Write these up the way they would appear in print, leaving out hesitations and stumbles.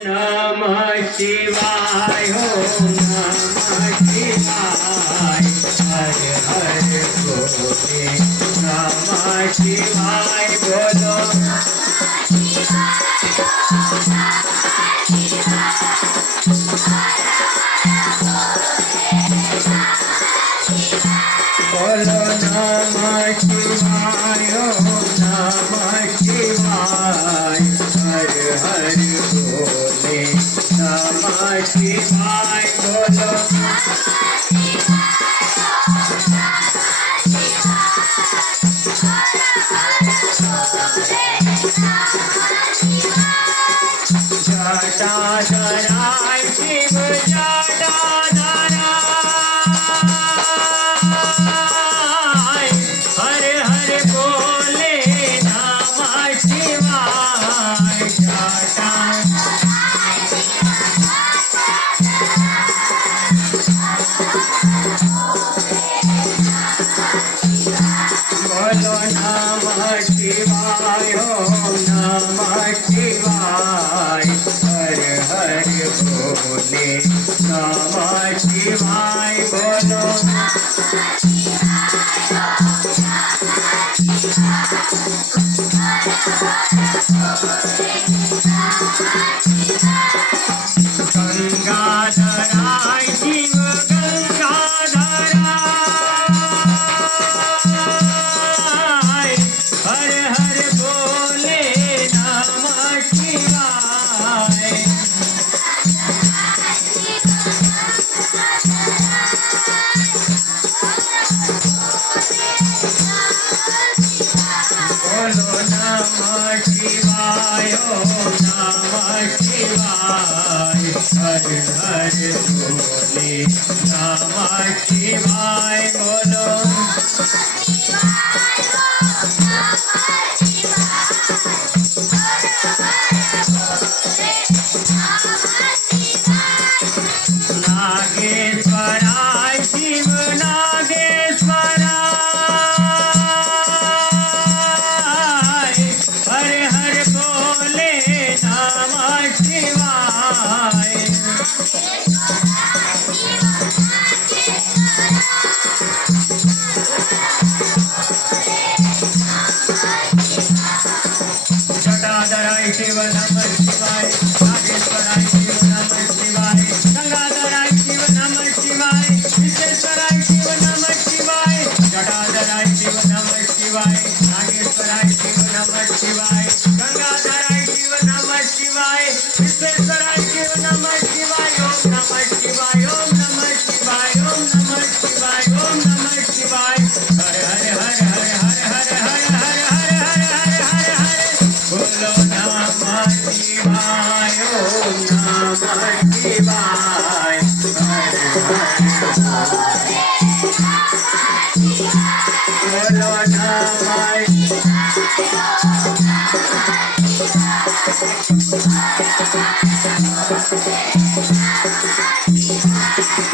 नमः शिवाय हो नमः शिवाय हर हर बोले नमः शिवाय बोलो बोलो नमः शिवाय हो नमः शिवाय हर हर बोले नमः शिवाय बोलो जटाधराय शिव जटाधराय हर हर बोले नमः शिवाय जटा बोलो नमः शिवाय ओम नमः शिवाय हर हर बोले नमः शिवाय बोलो गंगाधराय शिव गंगाधराय हर हर बोले नमः शिवाय बोलो नमः शिवाय ओम नमः शिवाय हर हर बोले नमः शिवाय बोलो नागेश्वराय शिव नागेश्वराय हर हर बोले नमः शिवाय जटाधराय शिव नमः शिवाय नागेश्वराय शिव नमः शिवाय गंगाधराय शिव नमः शिवाय विश्वेश्वराय शिव नमः शिवाय जटाधराय शिव नमः शिवाय नागेश्वराय शिव नमः शिवाय गंगाधराय शिव नमः शिवाय विश्वेश्वराय शिव नमः शिवाय ओम नमः शिवाय ओम नमः शिवाय ओम नमः शिवाय ओम नमः शिवाय हर हर हर हर हर हर हर हर हर हर हर हर हर बोलो नमः शिवाय ओम नमः शिवाय हर हर बोलो नमः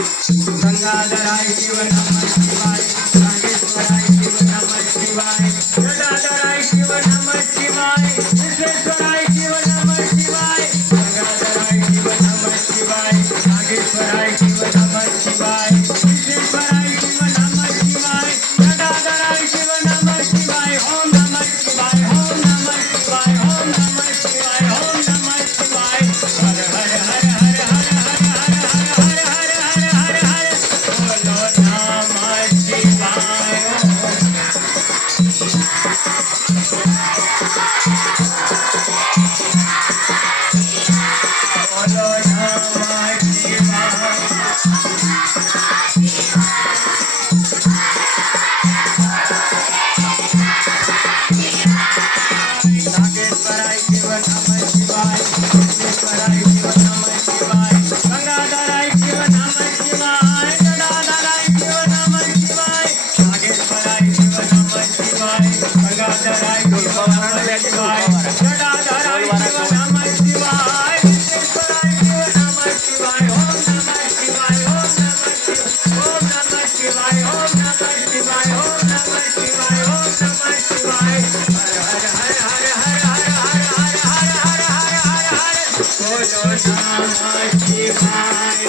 गंगाधराय शिव नमः शिवाय नागेश्वराय शिव नमः शिवाय जटाधराय शिव नमः शिवाय विश्वेश्वराय शिव नमः शिवाय गंगाधराय शिव नमः शिवाय नागेश्वराय शिव नमः शिवाय विश्वेश्वराय शिव नमः शिवाय जटाधराय शिव नमः शिवाय ओम नमः शिवाय ओम नमः शिवाय ओम नमः शिवाय ओम नमः शिवाय हर हर हर हर हर हर हर हर हर हर हर हर हर बोलो नमः शिवाय नमः शिवाय